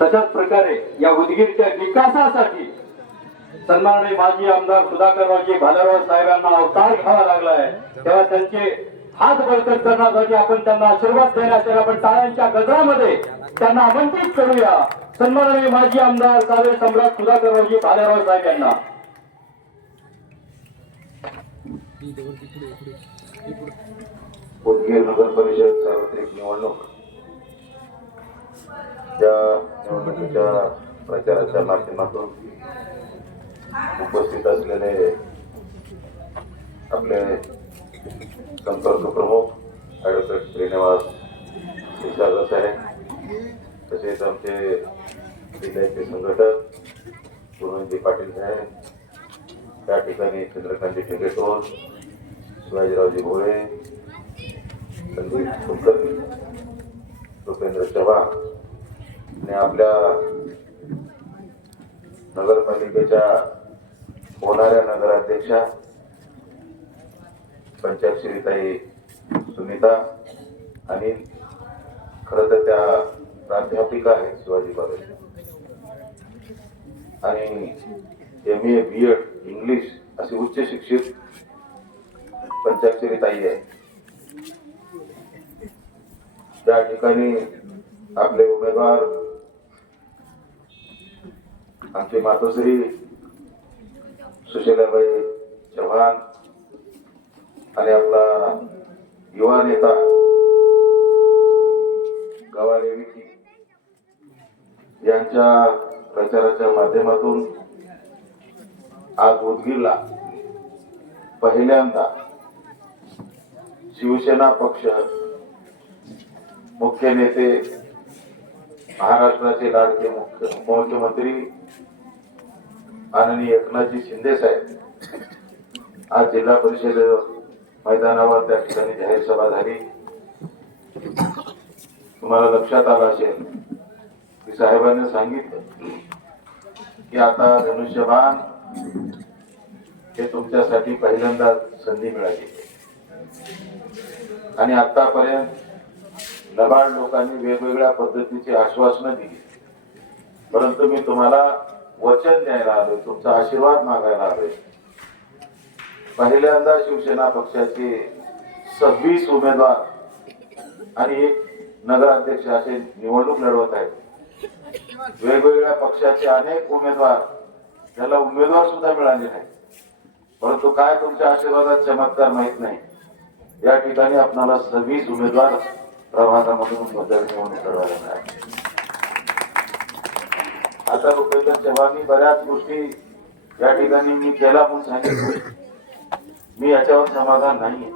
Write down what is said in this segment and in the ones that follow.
तशाच प्रकारे या उदगीरच्या विकासासाठी सन्माननीय माजी आमदार सुधाकररावजी भालेराव साहेबांना अवतार घ्यावा लागलाय. तेव्हा त्यांचे हात बळकट करण्यासाठी आपण त्यांना आशीर्वाद देण्यासाठी आपण टाळ्यांच्या गजरामध्ये त्यांना आमंत्रित करूया. सन्माननीय माजी आमदार काव्य सम्राट सुधाकररावजी भालेराव साहेब यांना. उदगीर नगर परिषद सार्वत्रिक निवडणूक. त्या निवडणुकीच्या प्रचाराच्या माध्यमातून उपस्थित असलेले आपले संपर्क प्रमुख ॲडव्होकेट श्रीनिवास क्षीरसागर आहे तसेच आमचे जिल्ह्याचे संघटक गुरुजी पाटील साहेब त्या ठिकाणी चंद्रकांत ठेकेटोल शिवाजीरावजी भोळे संदीप कुलकर्णी रुपेंद्र चव्हाण आणि आपल्या नगरपालिकेच्या होणाऱ्या नगराध्यक्षा पंचायत श्रीताई सुनीता आणि खरं तर त्या प्राध्यापिका आहेत शिवाजी कॉलेज. आणि M A B Ed English अशी उच्च शिक्षित पंचायत श्रीताई आहे त्या ठिकाणी आपले उमेदवार आमचे मातोश्री सुशीलाबाई चव्हाण आणि आपला युवा नेता गवारे विकी यांच्या प्रचाराच्या माध्यमातून आज उदगीरला पहिल्यांदा शिवसेना पक्ष मुख्य नेते महाराष्ट्राचे लाडके मुख्य मुख्यमंत्री माननीय एकनाथजी शिंदे साहेब आज जिल्हा परिषद मैदानावर त्या ठिकाणी जाहीर सभा झाली. तुम्हाला लक्षात आलं असेल की साहेबांनी सांगितलं की आता धनुष्यबाण हे तुमच्यासाठी पहिल्यांदा संधी मिळाली. आणि आतापर्यंत लबाड लोकांनी वेगवेगळ्या पद्धतीची आश्वासनं दिली. परंतु मी तुम्हाला वचन द्यायला आलोय तुमचा आशीर्वाद मागायला आलोय. पहिल्यांदा शिवसेना पक्षाचे सव्वीस उमेदवार आणि एक नगराध्यक्ष असे निवडणूक लढवत आहेत. वेगवेगळ्या पक्षाचे अनेक उमेदवार त्याला उमेदवार सुद्धा मिळाले नाही परंतु काय तुमच्या आशीर्वादात चमत्कार माहीत नाही? या ठिकाणी आपणाला सव्वीस उमेदवार प्रभागामधून बदल निवडणूक लढवायला मिळाली. आता रुपये जेव्हा मी बऱ्याच गोष्टी या ठिकाणी मी केला म्हणून सांगितलं. मी याच्यावर समाधान नाही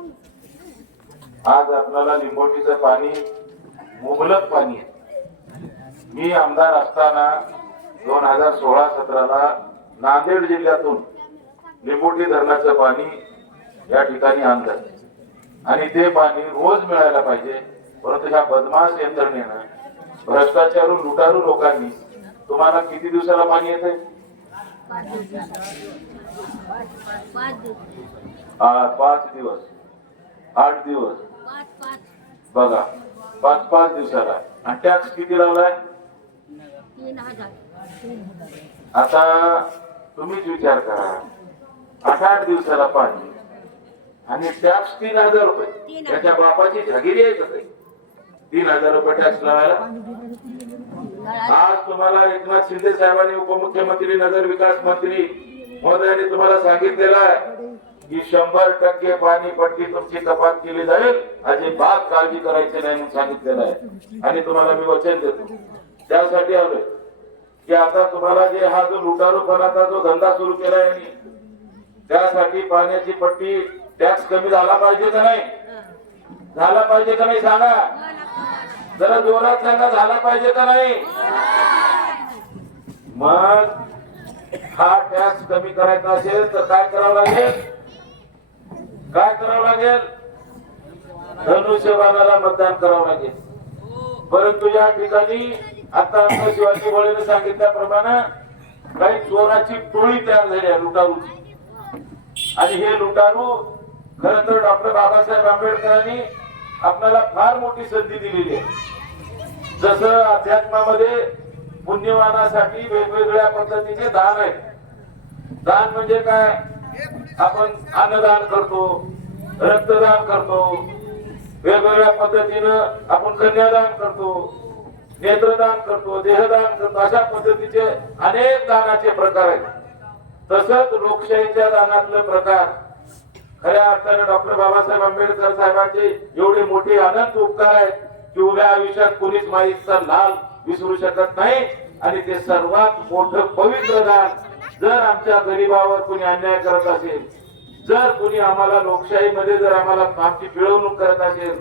आज आपल्याला लिंबोटीचं पाणी मुबलक पाणी आहे. मी आमदार असताना दोन हजार सोळा सतराला नांदेड जिल्ह्यातून लिंबोटी धरणाचं पाणी या ठिकाणी आणलं. आणि ते पाणी रोज मिळायला पाहिजे. परंतु ह्या बदमाश यंत्रणेनं भ्रष्टाचारू लुटारू लोकांनी तुम्हाला किती दिवसाला पाणी येते पाच दिवस. आठ दिवस. बघा पाच पाच दिवसाला. आणि टॅक्स किती लावलाय? आता तुम्हीच विचार करा. आठ आठ दिवसाला पाणी. आणि टॅक्स तीन हजार रुपये. त्याच्या बापाची जागिरी आहे का तीन हजार रुपये टॅक्स लावायला. आज तुम्हाला एकनाथ शिंदे साहेबांनी उपमुख्यमंत्री नगर विकास मंत्री मोदयांनी तुम्हाला सांगितलेलं आहे की शंभर टक्के पाणी पट्टी तुमची कपात केली जाईल. अजिबात काळजी करायची नाही म्हणून सांगितलेलं आहे. आणि तुम्हाला मी वचन देतो. त्यासाठी आलोय की आता तुम्हाला जे हा जो लुटारूपणाचा जो धंदा सुरू केलाय यांनी त्यासाठी पाण्याची पट्टी टॅक्स कमी झाला पाहिजे का नाही? झाला पाहिजे का नाही सांगा? जरा जोरात सांगा झाला पाहिजे का नाही? मग हा टॅक्स कमी करायचा असेल तर काय करावं लागेल? काय करावं लागेल? धनुष्यबाणाला मतदान करावं लागेल. परंतु या ठिकाणी आता आमच्या शिवाजी भोळेने सांगितल्याप्रमाणे काही चोराची टोळी तयार झाली आहे लुटारूची. आणि हे लुटारू खर तर डॉक्टर बाबासाहेब आंबेडकरांनी आपल्याला फार मोठी संधी दिलेली आहे. जसं अध्यात्मामध्ये पुण्यवानासाठी वेगवेगळ्या पद्धतीचे दान आहेत. दान म्हणजे काय? आपण अन्नदान करतो रक्तदान करतो वेगवेगळ्या पद्धतीनं आपण कन्यादान करतो नेत्रदान करतो देहदान करतो अशा पद्धतीचे अनेक दानाचे प्रकार आहेत. तसंच लोकशाहीच्या दानातलं प्रकार खऱ्या अर्थाने डॉक्टर बाबासाहेब आंबेडकर साहेबांचे एवढे मोठे अनंत उपकार आहेत की उभ्या आयुष्यात कोणीच माईचा लाल विसरू शकत नाही. आणि ते सर्वात मोठं पवित्र दान जर आमच्या गरीबावर कोणी अन्याय करत असेल जर कोणी आम्हाला लोकशाहीमध्ये जर आम्हाला आमची पिळवणूक करत असेल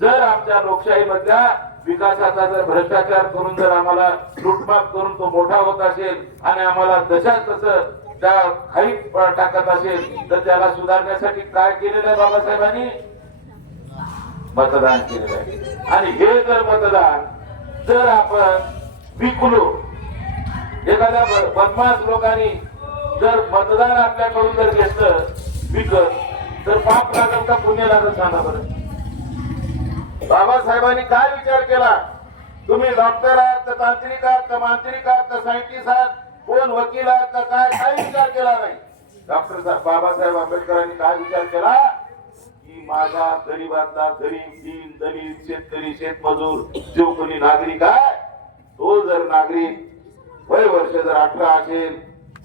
जर आमच्या लोकशाहीमधल्या विकासाचा जर भ्रष्टाचार करून जर आम्हाला लुटमाप करून तो मोठा होत असेल आणि आम्हाला जशाच तसं त्या खाली टाकत असेल तर त्याला सुधारण्यासाठी काय केलेलं आहे बाबासाहेबांनी? मतदान केलेलं आहे. आणि हे जर मतदान जर आपण विकलो एखाद्या बदमाश लोकांनी जर मतदान आपल्याकडून जर घेतलं विकत तर पाप लागत का पुण्य लागत सांगा बरं. बाबासाहेबांनी काय विचार केला? तुम्ही डॉक्टर आहात तर तांत्रिक आहात तर मांत्रिक आहात तर सायंटिस्ट आहात कोण वकील आहे का काय काय विचार केला नाही. डॉक्टर साहेब बाबासाहेब आंबेडकरांनी काय विचार केला? की माझा गरीबातला गरीब दीन दलित शेतकरी शेतमजूर जो कोणी नागरिक आहे तो जर नागरिक वय वर्ष जर अठरा असेल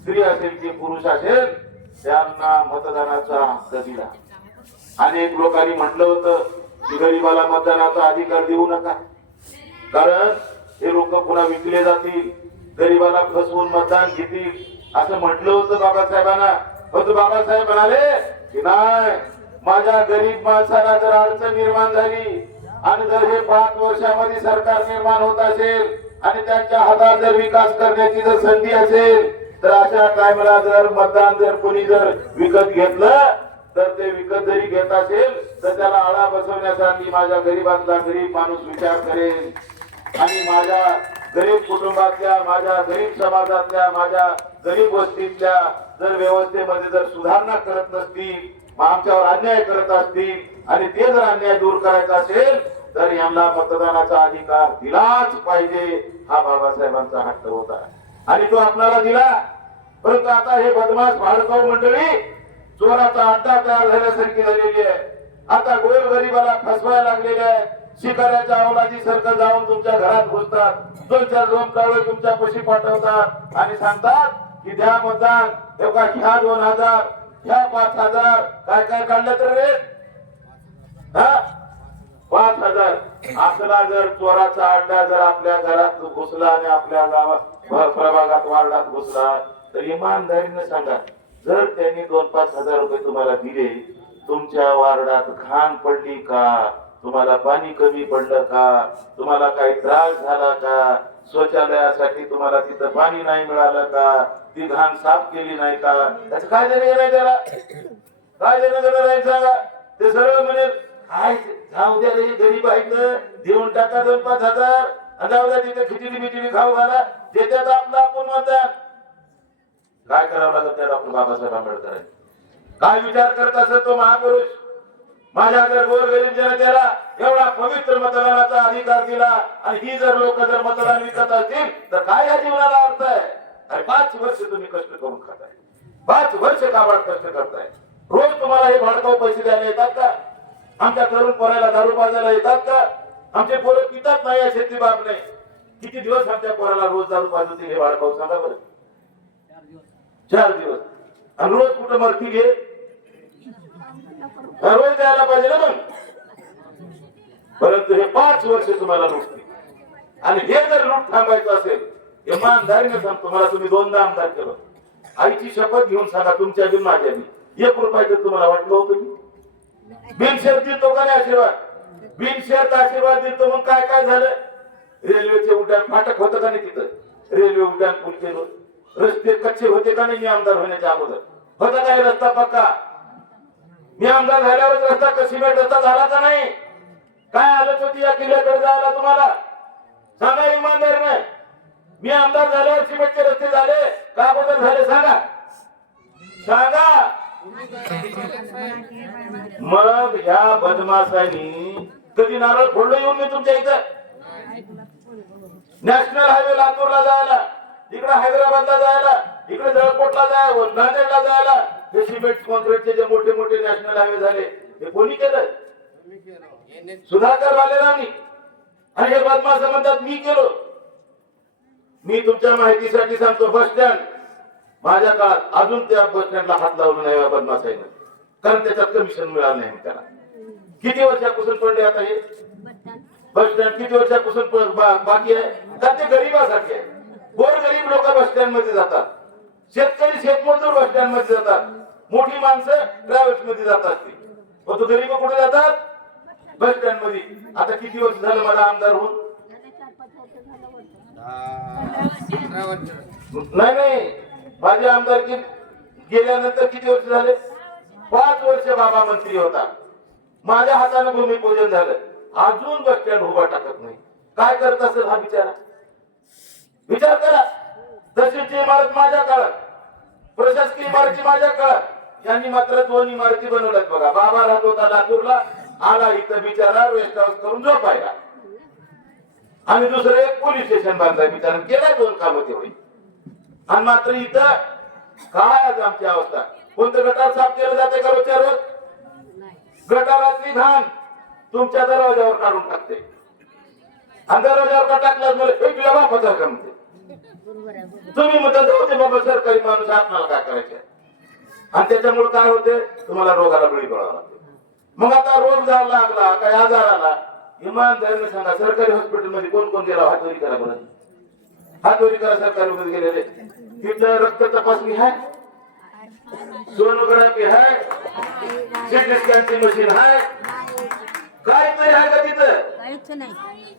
स्त्री असेल की पुरुष असेल त्यांना मतदानाचा हक्क दिला. अनेक लोकांनी म्हटलं होतं की गरीबाला मतदानाचा अधिकार देऊ नका. कारण हे लोक पुन्हा विकले जातील. गरीबाला फसवून मतदान घेतील असं म्हटलं होतं बाबासाहेबांना. होत बाबासाहेब म्हणाले की नाही माझ्या गरीब माणसाला जर अडचण निर्माण झाली आणि जर हे पाच वर्षामध्ये सरकार निर्माण होत असेल आणि त्यांच्या हातात जर विकास करण्याची जर संधी असेल तर अशा टायमाला जर मतदान जर कोणी जर विकत घेतलं तर ते विकत जरी घेत असेल तर त्याला आळा बसवण्यासाठी माझ्या गरीबातला गरीब माणूस विचार करेल. आणि माझ्या गरीब कुटुंबातल्या माझ्या गरीब समाजातल्या माझ्या गरीब वस्तीतल्या जर व्यवस्थेमध्ये जर सुधारणा करत नसतील मग आमच्यावर अन्याय करत असतील आणि ते जर अन्याय दूर करायचा असेल तर यांना मतदानाचा अधिकार दिलाच पाहिजे हा बाबासाहेबांचा हट्ट होता. आणि तो आपल्याला दिला. परंतु आता हे बदमाश भाडकाऊ मंडळी चोराचा अड्डा तयार झाल्यासारखी झालेली आहे. आता गोरगरीबाला फसवायला लागलेले आहे. शिकाऱ्याच्या अवलादी सारखं जाऊन तुमच्या घरात घुसतात. दोन चार दोन कावळे तुमच्या पशी पाठवतात. आणि सांगतात की द्या मतदान. हे का घ्या दोन हजार घ्या पाच हजार. काय काय काढलं तर रे? हा? पाच हजार. आपला जर चोराचा अड्डा जर आपल्या घरात घुसला आणि आपल्या गावात प्रभागात वार्डात घुसला तर इमानदारीने सांगा जर त्यांनी दोन पाच हजार रुपये तुम्हाला दिले तुमच्या वार्डात घाण पडली का? तुम्हाला पाणी कमी पडलं का? तुम्हाला काही त्रास झाला का? शौचालयासाठी तुम्हाला तिथं पाणी नाही मिळालं का? ती घाण साफ केली नाही का? त्याचं काय देणं नाही त्याला? काय देणं घेणं नाही सांगा ते सरळ म्हणजे काय जाऊ द्या रे गरीब आहेत देऊन टाका दोन पाच हजार. जाऊ द्या तिथे खिचडी बिचडी खाऊ घाला. देत्यात आपलं आपण मतदान. काय करावं लागत त्या डॉक्टर बाबासाहेब आंबेडकर काय विचार करत असेल तो महापुरुष? माझ्या जर गोरगरीब जनतेला एवढा पवित्र मतदानाचा अधिकार दिला आणि ही जर लोक जर मतदान विकत असतील तर काय या जीवनाला अर्थ आहे? अरे पाच वर्ष तुम्ही कष्ट करून खाताय. पाच वर्ष काबाड कष्ट करताय. रोज तुम्हाला हे भडकाव पैसे द्यायला येतात का? आमच्या तरुण पोराला दारू पाजायला येतात का? आमचे पोरं पितात नाही या शेती बाब नाही किती दिवस आमच्या पोराला रोज दारू पाजवतील हे भाडकाऊ सांगा बरं. चार दिवस. आणि रोज कुठं मरतील हे? रोज द्यायला पाहिजे ना पण परंतु हे पाच वर्ष तुम्हाला लुटतील आणि हे जर लूट थांबायचं असेल इमानदारीने सांगतो मला तुम्ही दोनदा आमदार केलं. आईची शपथ घेऊन सांगा तुमच्या बी माझ्या एक रुपयाचं तुम्हाला वाटलं होतं मी बिनशर्त देतो का नाही आशीर्वाद? बिनशर्त आशीर्वाद देतो मग काय काय झालं? रेल्वेचे उड्डाण फाटक होतं का नाही तिथं? रेल्वे उड्डाण पूल केलं रस्ते कच्चे होते का नाही आमदार होण्याच्या अगोदर? होता काय रस्ता पक्का? मी आमदार झाल्यावर रस्ता कसिमेंट सिमेंट रस्ता झाला का नाही? काय हालत होती या किल्ल्याकडे जायला तुम्हाला? सांगा इमानदारीने मी आमदार झाल्यावर सिमेंटचे रस्ते झाले. का बदल झाले सांगा. सांगा. मग ह्या बदमाशांनी कधी नारळ फोडलं येऊन मी तुमच्या इथं? नॅशनल हायवे लातूरला जायला हैदराबादला जायला इकडे जळकोटला जायला नांदेडला जायला हे सिमेंट कॉन्क्रीटचे जे मोठे मोठे नॅशनल हायवे झाले हे कोणी केलं सुधाकर बालेरावनी आणि हे बदमाश म्हणतात मी केलो. मी तुमच्या माहितीसाठी सांगतो बस स्टँड. माझ्या काळात अजून त्या बस स्टँडला हात लावला नाही या बदमाशाईनं. कारण त्याच्यात कमिशन मिळालं नाही त्याला. किती वर्षापासून पडले आता हे? बस स्टँड किती वर्षापासून बाकी आहे? तर ते गरीबासाठी आहे गोर गरीब लोक बस स्टँडमध्ये जातात. शेतकरी शेतमजूर बस स्टँडमध्ये जातात. मोठी माणसं ट्रॅव्हल्समध्ये जातात ती मग तो गरीब कुठे जातात? बस स्टँडमध्ये. आता किती वर्ष झालं मला आमदार होऊन? नाही नाही. माझे आमदार की गेल्यानंतर किती वर्ष झाले? पाच वर्ष बाबा मंत्री होता. माझ्या हाताने भूमिपूजन झालं. अजून बस स्टँड उभा टाकत नाही. काय करत असेल हा बिचारा? विचार करा. तशीची इमारत माझ्या काळात प्रशासकीय इमारती माझ्या काळात. यांनी मात्र दोन इमारती बनवल्यात बघा. बाबा राहत होता लातूरला आला इथं बिचारा रेस्ट हाऊस करून झोपायला. आणि दुसरं एक पोलीस स्टेशन बांधलाय बिचारा. केलाय दोन कामं तेवढी. आणि मात्र इथं काय आज आमची अवस्था? कोणतं गटार साफ केलं जाते का रोजच्या रोज? गटारातली घाण तुमच्या दरवाजावर काढून टाकते. आणि दरवाजावर का टाकल्यास मला हे तुझ्या बापाचा का म्हणते तुम्ही म्हणता जाऊ दे बाबा सरकारी माणूस आपल्याला काय करायचं आणि त्याच्यामुळे काय होते? तुम्हाला रोगाला बळी पडावा लागतो. मग आता रोग झाला लागला काय आजार आला इमानदारीने सांगा सरकारी हॉस्पिटलमध्ये कोण कोण गेला हातोरी करा बरं हातोरी करा सरकारी मध्ये गेलेले. तिथं रक्त तपासणी आहे? सोनोग्राफी आहे? सिटी स्कॅनची मशीन आहे? काय तरी आहे का तिथं? काहीच नाही.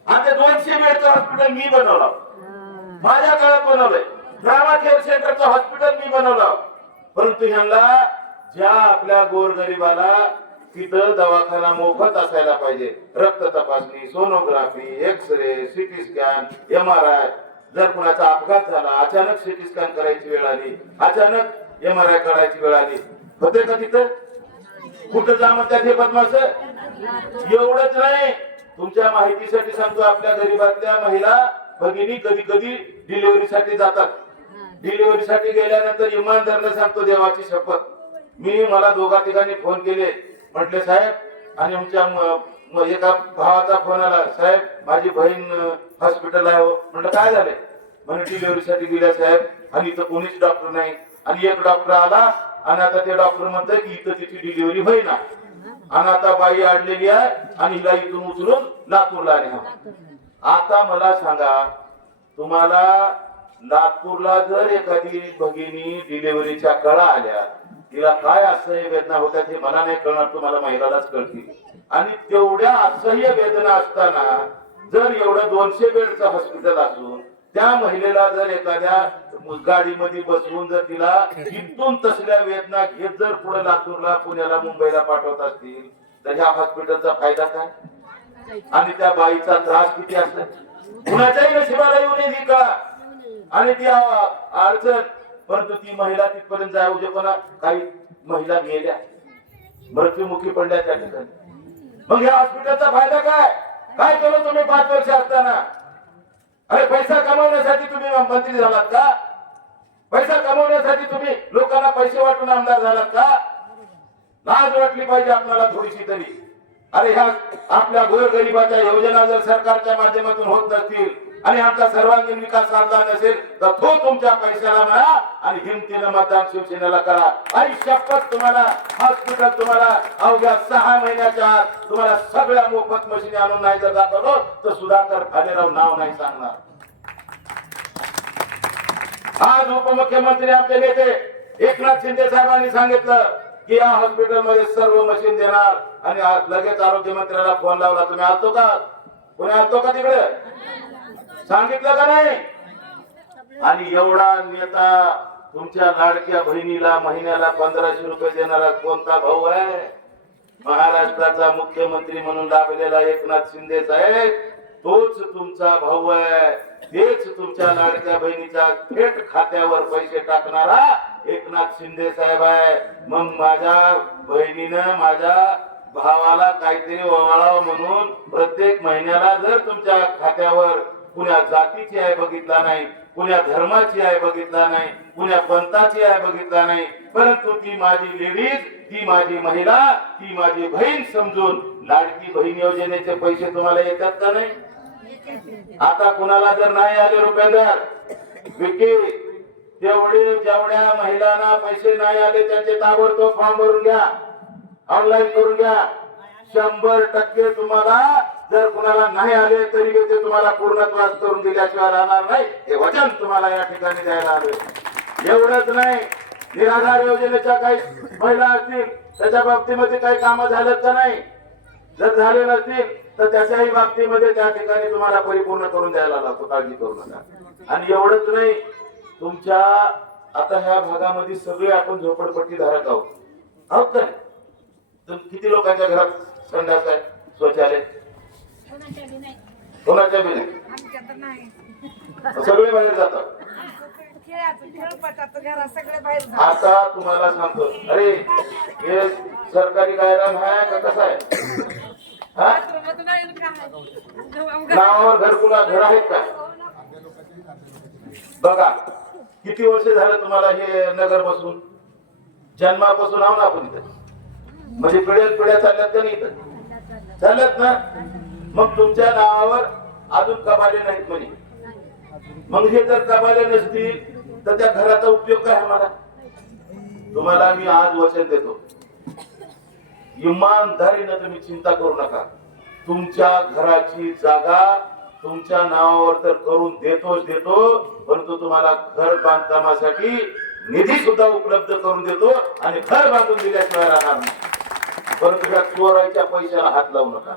आता दोनशे बेडचं हॉस्पिटल मी बनवलं. माझ्या काळात बनवलंय. ड्रामा केअर सेंटरचं हॉस्पिटल मी बनवलं. परंतु ह्यांना ज्या आपल्या गोरगरिबाला तिथं दवाखाना मोफत असायला पाहिजे रक्त तपासणी sonography X ray CT scan M R I जर कुणाचा अपघात झाला अचानक सिटी स्कॅन करायची वेळ आली अचानक एम आर आय काढायची वेळ आली होते का तिथं? कुठं जा म्हणतात हे बदमाश? एवढंच नाही. तुमच्या माहितीसाठी सांगतो आपल्या गरीबातल्या महिला भगिनी कधी कधी डिलिव्हरीसाठी जातात. डिलिव्हरीसाठी गेल्यानंतर इमानदारनं सांगतो देवाची शपथ. मी मला दोघा ठिकाणी फोन केले. म्हटले साहेब आणि आमच्या एका भावाचा फोन आला. साहेब माझी बहीण हॉस्पिटल आहे हो. म्हटलं काय झालंय? म्हणे डिलिव्हरीसाठी गेल्या साहेब. आणि इथं कोणीच डॉक्टर नाही. आणि एक डॉक्टर आला. आणि आता ते डॉक्टर म्हणतोय की इथं तिची डिलिव्हरी होईना. आणि आता बाई अडलेली आहे आणि हिला इथून उचलून लातूरला न्या आता मला सांगा तुम्हाला नागपूरला जर एखादी भगिनी डिलिव्हरीच्या कळा आल्या तिला काय असह्य वेदना होत्या हे मला नाही कळणार तुम्हाला महिलालाच कळतील. आणि तेवढ्या असह्य वेदना असताना जर एवढं दोनशे बेडचं हॉस्पिटल असून त्या महिलेला जर एखाद्या गाडीमध्ये बसवून जर तिला इथून तसल्या वेदना घेत जर पुढे लातूरला पुण्याला मुंबईला पाठवत असतील तर ह्या हॉस्पिटलचा फायदा काय? आणि त्या बाईचा त्रास किती असेल? कुणाच्याही नशिबाला येऊ नये ही कळा आणि ती अडचण परंतु ती महिला तिथपर्यंत जाऊजेपणा काही महिला गेल्या. मृत्यूमुखी पडल्या त्या ठिकाणी. मग या हॉस्पिटलचा फायदा काय? काय केलं तुम्ही पाच वर्ष असताना? अरे पैसा कमवण्यासाठी तुम्ही मंत्री झालात का? पैसा कमवण्यासाठी तुम्ही लोकांना पैसे वाटून आमदार झालात का? लाज वाटली पाहिजे आपल्याला थोडीशी तरी. अरे ह्या आपल्या गोरगरिबाच्या योजना जर सरकारच्या माध्यमातून होत नसतील आणि आमचा सर्वांगीण विकास साधला नसेल तर तो तुमच्या पैशाला म्हणा आणि हिमतीनं मतदान शिवसेनेला करा. आणि शपथ तुम्हाला हॉस्पिटल तुम्हाला अवघ्या सहा महिन्याच्या आत तुम्हाला सगळ्या मोफत मशीन आणून नाही जर दाखवलो तर सुधाकर भालेराव नाव नाही सांगणार. आज उपमुख्यमंत्री आमचे नेते एकनाथ शिंदे साहेबांनी सांगितलं की या हॉस्पिटलमध्ये सर्व मशीन देणार आणि लगेच आरोग्य मंत्र्याला फोन लावला. तुम्ही आलतो का? कोणी आलतो का तिकडे? सांगितलं का नाही? आणि एवढा नेता तुमच्या लाडक्या बहिणीला महिन्याला पंधराशे रुपये देणारा कोणता भाऊ आहे? महाराष्ट्राचा मुख्यमंत्री म्हणून लाभलेला एकनाथ शिंदे साहेब तोच तुमचा भाऊ आहे. तेच तुमच्या लाडक्या बहिणीचा थेट खात्यावर पैसे टाकणारा एकनाथ शिंदे साहेब आहे. मग माझ्या बहिणीनं माझ्या भावाला काहीतरी ओवाळावं म्हणून प्रत्येक महिन्याला जर तुमच्या खात्यावर कुण्या जातीची आहे बघितला नाही कुण्या धर्माची आहे बघितला नाही कुण्या पंथाची आहे बघितला नाही परंतु ती माझी लेडीज ती माझी महिला ती माझी बहीण समजून लाडकी बहीण योजनेचे पैसे तुम्हाला येतात का नाही? आता कुणाला जर नाही आले रुपयादार विकी तेवढे जेवढ्या महिलांना पैसे नाही आले त्यांचे ताबडतोब फॉर्म भरून घ्या. ऑनलाईन करून घ्या. शंभर टक्के तुम्हाला जर कुणाला नाही आले तरी ते तुम्हाला पूर्णत्वास करून दिल्याशिवाय राहणार नाही. हे वचन तुम्हाला या ठिकाणी द्यायला हवे. एवढंच नाही. निराधार योजनेच्या काही महिला असतील त्याच्या बाबतीमध्ये काही कामं झालेत का नाही? जर झाले नसतील तर त्याच्याही बाबतीमध्ये त्या ठिकाणी तुम्हाला परिपूर्ण करून द्यायला लागतो. काळजी करू नका. आणि एवढंच नाही तुमच्या आता ह्या भागामध्ये सगळे आपण झोपडपट्टी धारक आहोत. आहोत का किती लोकांच्या घरात संडास आहे? शौचालय कोणाच्या बी नाही? कोणाच्या बी नाही. आमच्या तर नाही सगळे बाहेर जातात. आता तुम्हाला सांगतो. अरे हे सरकारी गायरान आहे का कसं आहे. नावावर घरकुला घर आहेत का? बघा किती वर्ष झालं तुम्हाला हे नगर बसून? जन्मापासून आहो ना आपण इथं. म्हणजे पिढ्या पिढ्या चालल्यात का नाही चालत ना? मग तुमच्या नावावर अजून कबाले नाहीत म्हणे. मग हे जर कबाले नसतील तर त्या घराचा उपयोग काय आहे मला? तुम्हाला मी आज वचन देतो. इमानदारीनं तुम्ही चिंता करू नका. तुमच्या घराची जागा तुमच्या नावावर तर करून देतोच देतो परंतु तुम्हाला घर बांधकामासाठी निधी सुद्धा उपलब्ध करून देतो आणि घर बांधून दिल्याशिवाय राहणार नाही. परंतु त्या चोराच्या पैशाला हात लावू नका.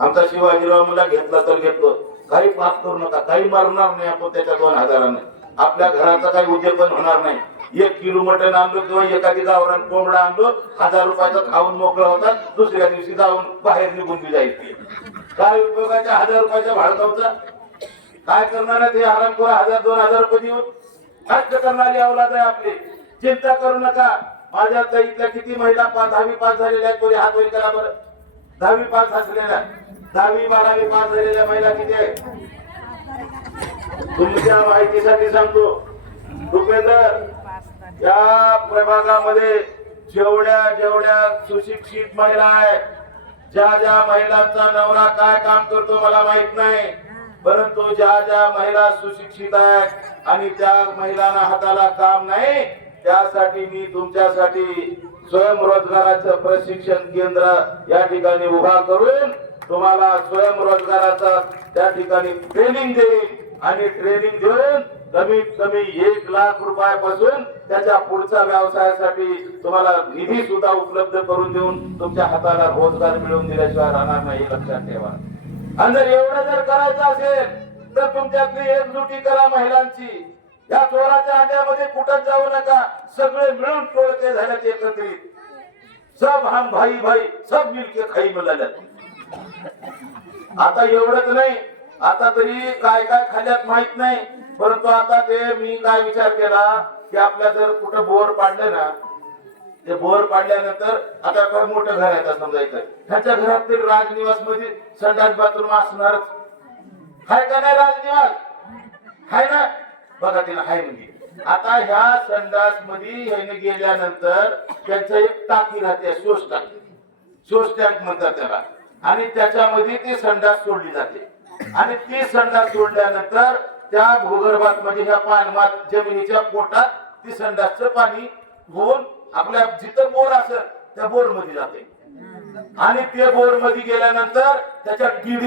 आमचा शिवाजीराव मला घेतला तर घेतलो काही पाप करू नका काही मारणार नाही आपण त्याच्या दोन हजाराने. आपल्या घराचा काही उद्योपन होणार नाही. एक किलो मटण आणलो किंवा एखादी गावरान कोंबडा आणलो हजार रुपयाचा खाऊन मोकळा होता दुसऱ्या दिवशी जाऊन बाहेर निघून जायचे काय उपयोगाच्या हजार रुपयाच्या भाडकावचा काय करणार ते हरामखोर हजार दोन हजार रुपये देऊन? हट्ट करणारी अवलाद आहे आपली. चिंता करू नका. माझ्या आता इथल्या किती महिला पाच दहावी पास झालेल्या आहेत कोणी हात वर करा बरं? दहावी पास असलेल्या दहावी बारावी पास झालेल्या महिला किती आहेत? तुमच्या माहितीसाठी सांगतो. रुपेंदर या प्रभागामध्ये जेवढ्या जेवढ्या सुशिक्षित महिला आहेत ज्या ज्या महिलांचा नवरा काय काम करतो मला माहीत नाही. परंतु ज्या ज्या महिला सुशिक्षित आहेत आणि त्या महिलांना हाताला काम नाही त्यासाठी मी तुमच्यासाठी स्वयंरोजगाराचं प्रशिक्षण केंद्र या ठिकाणी उभा करून तुम्हाला स्वयंरोजगाराचा त्या ठिकाणी ट्रेनिंग देईन. आणि ट्रेनिंग देऊन कमीत कमी एक लाख रुपयापासून त्याच्या पुढच्या व्यवसायासाठी तुम्हाला निधी सुद्धा उपलब्ध करून देऊन तुमच्या हाताला रोजगार मिळवून दिल्याशिवाय राहणार नाही लक्षात ठेवा. आणि जर एवढं जर करायचं असेल तर तुमच्यातली एकजुटी करा महिलांची. या चोराच्या आड्यामध्ये कुठं जाऊ नका. सगळे मिळून टोळके झाल्याचे एकत्रित. सब हम भाई भाई सब मिलके खाई मिळाल्यात आता एवढंच नाही. आता तरी काय काय खाल्यात माहीत नाही. परंतु आता ते मी काय विचार केला की आपल्या जर कुठं बोर पाडलं ना ते बोर पाडल्यानंतर आता काय मोठं घर आहे समजायचं ह्याच्या घरात तरी राजनिवासमध्ये संडास बाथरूम असणारच. हाय का नाही राजनिवास? हाय ना? बघा तिला हाय म्हणजे. आता ह्या संडासमध्ये ह्याने गेल्यानंतर त्याच एक टाकी राहते शोष टाकी. शोष टँक म्हणतात त्याला. आणि त्याच्यामध्ये ती संडास सोडली जाते. आणि ती संडास सोडल्यानंतर त्या भूगर्भात म्हणजे ह्या पानमात जमिनीच्या पोटात ती संडासचं पाणी होऊन आपल्या जिथं बोर असेल त्या बोरमध्ये जाते. आणि ते बोरमध्ये गेल्यानंतर त्याच्या किडी